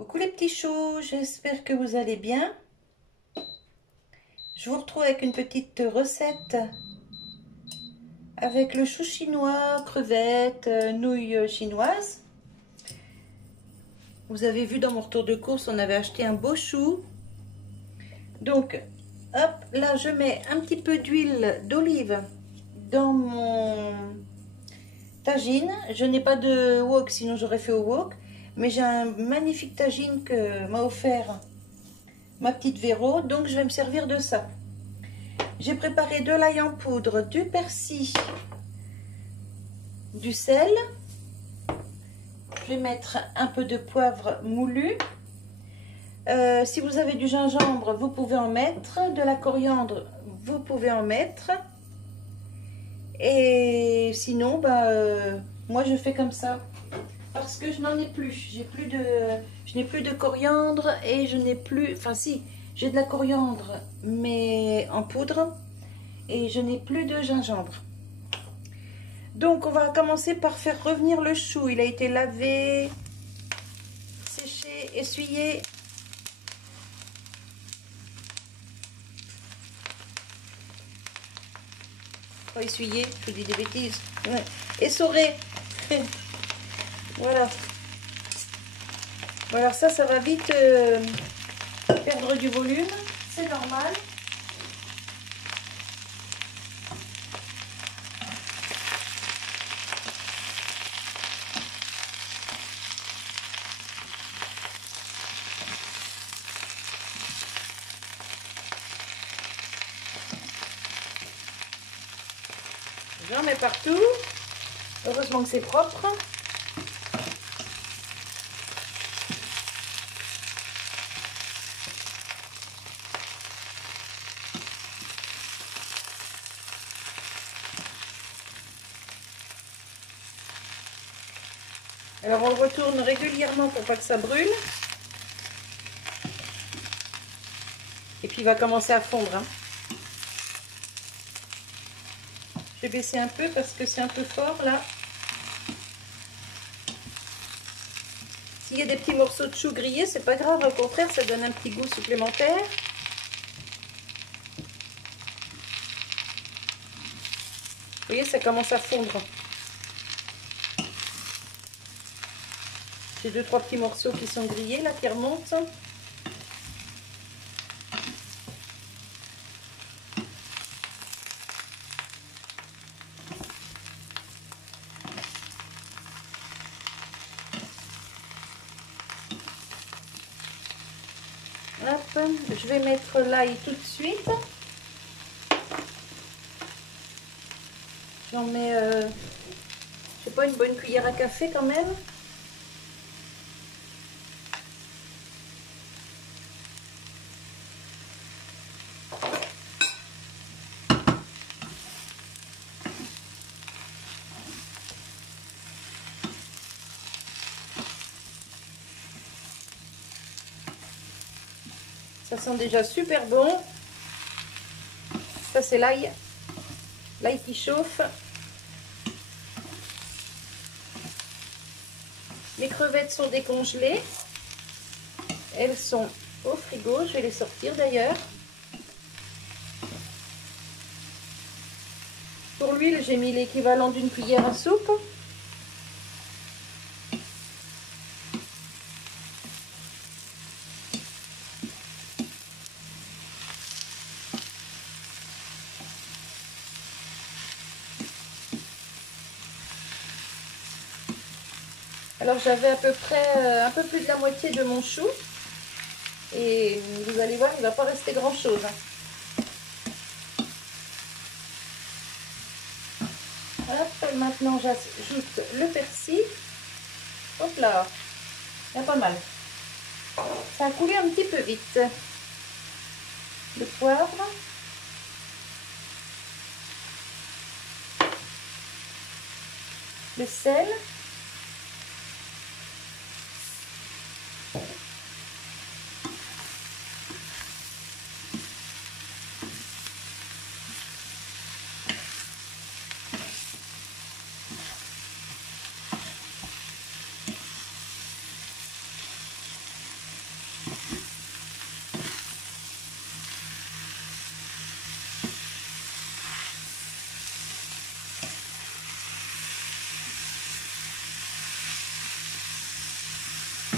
Coucou les petits choux, j'espère que vous allez bien. Je vous retrouve avec une petite recette avec le chou chinois, crevettes, nouilles chinoises. Vous avez vu dans mon retour de course, on avait acheté un beau chou. Donc, hop, là je mets un petit peu d'huile d'olive dans mon tagine. Je n'ai pas de wok, sinon j'aurais fait au wok. Mais j'ai un magnifique tagine que m'a offert ma petite Véro, donc je vais me servir de ça. J'ai préparé de l'ail en poudre, du persil, du sel. Je vais mettre un peu de poivre moulu. Si vous avez du gingembre, vous pouvez en mettre. De la coriandre, vous pouvez en mettre. Et sinon, moi je fais comme ça. Parce que je n'en ai plus. Je n'ai plus de coriandre et je n'ai plus... Enfin si, j'ai de la coriandre, mais en poudre. Et je n'ai plus de gingembre. Donc on va commencer par faire revenir le chou. Il a été lavé, séché, essuyé. Pas essuyé, je vous dis des bêtises. Ouais. Essoré. Voilà. Voilà, ça va vite perdre du volume. C'est normal. J'en mets partout. Heureusement que c'est propre. Alors on le retourne régulièrement pour pas que ça brûle. Et puis il va commencer à fondre. Hein. Je vais baisser un peu parce que c'est un peu fort là. S'il y a des petits morceaux de chou grillés, c'est pas grave, au contraire, ça donne un petit goût supplémentaire. Vous voyez, ça commence à fondre. J'ai 2-3 petits morceaux qui sont grillés là, qui remontent. Hop, je vais mettre l'ail tout de suite. J'en mets, je sais pas, une bonne cuillère à café quand même. Ça sent déjà super bon. Ça c'est l'ail qui chauffe. Mes crevettes sont décongelées. Elles sont au frigo. Je vais les sortir d'ailleurs. Pour l'huile, j'ai mis l'équivalent d'une cuillère à soupe. Alors j'avais à peu près un peu plus de la moitié de mon chou. Et vous allez voir, il ne va pas rester grand chose. Hop, maintenant j'ajoute le persil. Hop là, il y a pas mal. Ça a coulé un petit peu vite. Le poivre. Le sel.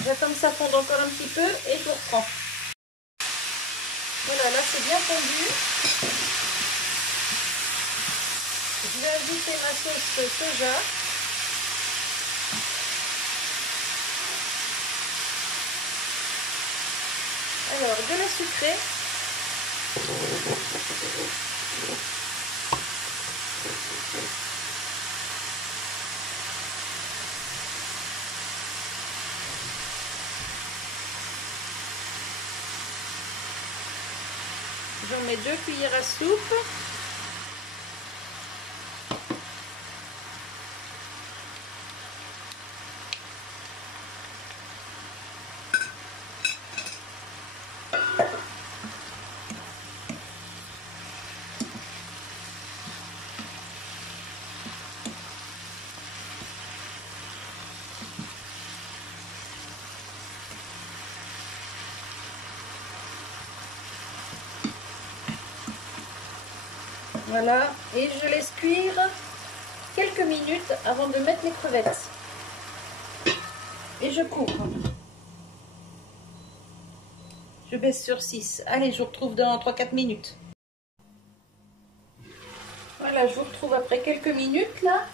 J'attends que ça fonde encore un petit peu et je vous reprends. Voilà, là c'est bien fondu. Je vais ajouter ma sauce soja. Alors, de la sucrée. J'en mets 2 cuillères à soupe. Voilà, et je laisse cuire quelques minutes avant de mettre les crevettes. Et je couvre. Je baisse sur 6. Allez, je vous retrouve dans 3-4 minutes. Voilà, je vous retrouve après quelques minutes là.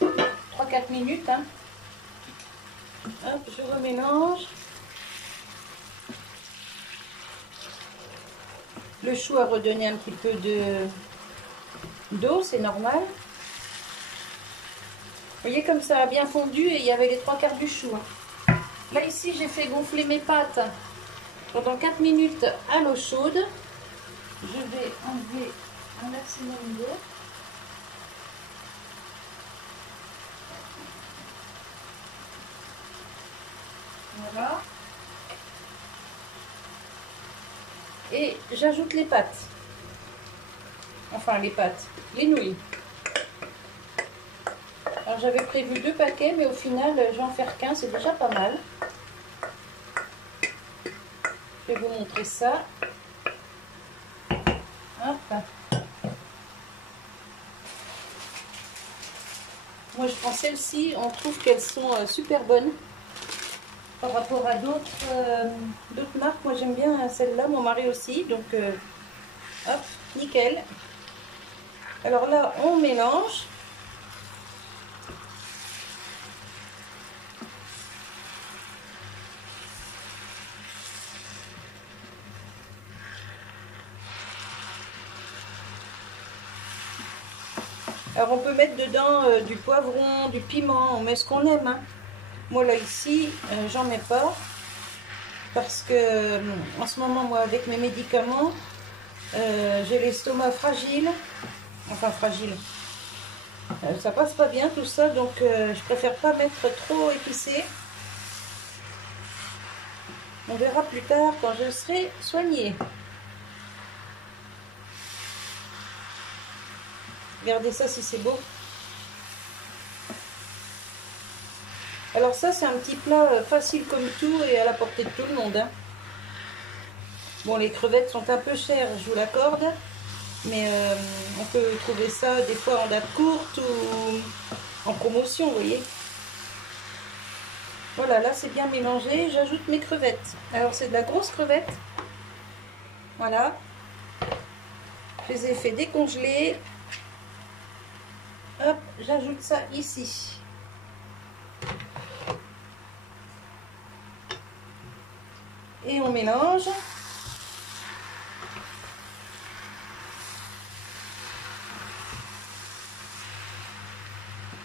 3-4 minutes. Hein. Hop, je remélange. Le chou a redonné un petit peu d'eau, c'est normal. Vous voyez comme ça a bien fondu et il y avait les 3/4 du chou. Hein. Là ici j'ai fait gonfler mes pâtes pendant 4 minutes à l'eau chaude. Je vais enlever un maximum d'eau. Voilà. Et j'ajoute les pâtes. Enfin les pâtes, les nouilles. Alors j'avais prévu 2 paquets, mais au final je vais en faire qu'un, c'est déjà pas mal. Je vais vous montrer ça. Hop. Moi je prends celles-ci, on trouve qu'elles sont super bonnes par rapport à d'autres marques. Moi j'aime bien celle-là, mon mari aussi, donc hop, nickel. Alors là on mélange. Alors on peut mettre dedans du poivron, du piment, on met ce qu'on aime. Hein. Moi là ici, j'en mets pas. Parce que en ce moment, moi avec mes médicaments, j'ai l'estomac fragile. Enfin fragile. Ça passe pas bien tout ça, donc je préfère pas mettre trop épicé. On verra plus tard quand je serai soignée. Regardez ça si c'est beau. Alors ça c'est un petit plat facile comme tout et à la portée de tout le monde. Hein. Bon, les crevettes sont un peu chères, je vous l'accorde. Mais on peut trouver ça des fois en date courte ou en promotion, vous voyez. Voilà, là c'est bien mélangé. J'ajoute mes crevettes. Alors c'est de la grosse crevette. Voilà. Je les ai fait décongeler. Hop, j'ajoute ça ici. Et on mélange.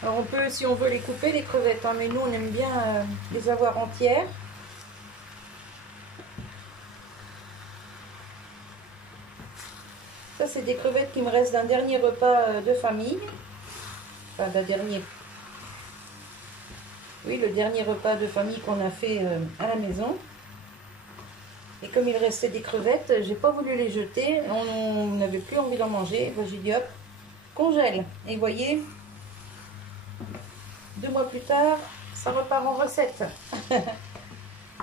Alors on peut, si on veut les couper, les crevettes, hein, mais nous on aime bien les avoir entières. Ça c'est des crevettes qui me restent d'un dernier repas de famille. Enfin d'un dernier. Oui, le dernier repas de famille qu'on a fait à la maison. Et comme il restait des crevettes, j'ai pas voulu les jeter. On n'avait plus envie d'en manger. J'ai dit hop, congèle. Et vous voyez, 2 mois plus tard, ça repart en recette.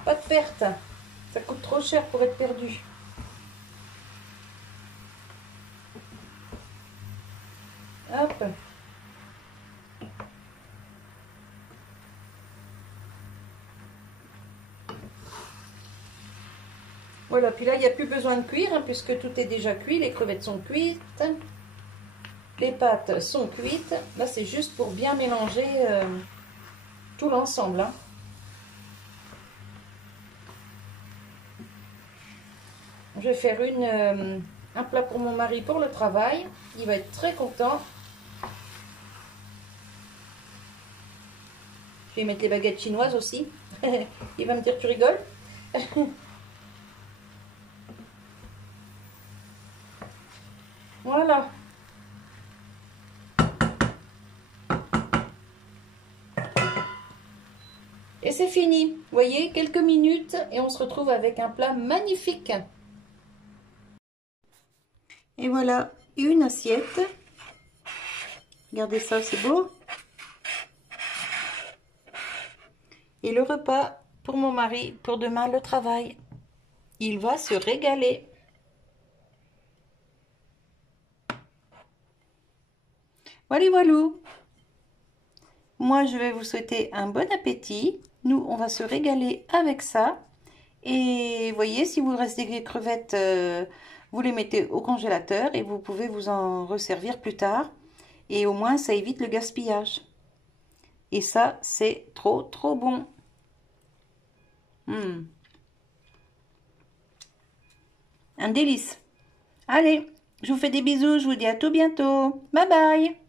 Pas de perte. Ça coûte trop cher pour être perdu. Hop. Voilà, puis là, il n'y a plus besoin de cuire, hein, puisque tout est déjà cuit. Les crevettes sont cuites. Les pâtes sont cuites. Là, c'est juste pour bien mélanger tout l'ensemble. Hein. Je vais faire un plat pour mon mari pour le travail. Il va être très content. Je vais mettre les baguettes chinoises aussi. Il va me dire, tu rigoles? Voilà. Et c'est fini. Vous voyez, quelques minutes et on se retrouve avec un plat magnifique. Et voilà, une assiette. Regardez ça, c'est beau. Et le repas pour mon mari, pour demain le travail. Il va se régaler. Voilà, voilà. Moi, je vais vous souhaiter un bon appétit. Nous, on va se régaler avec ça. Et voyez, si vous reste des crevettes, vous les mettez au congélateur et vous pouvez vous en resservir plus tard. Et au moins, ça évite le gaspillage. Et ça, c'est trop, trop bon. Un délice. Allez, je vous fais des bisous. Je vous dis à tout bientôt. Bye bye.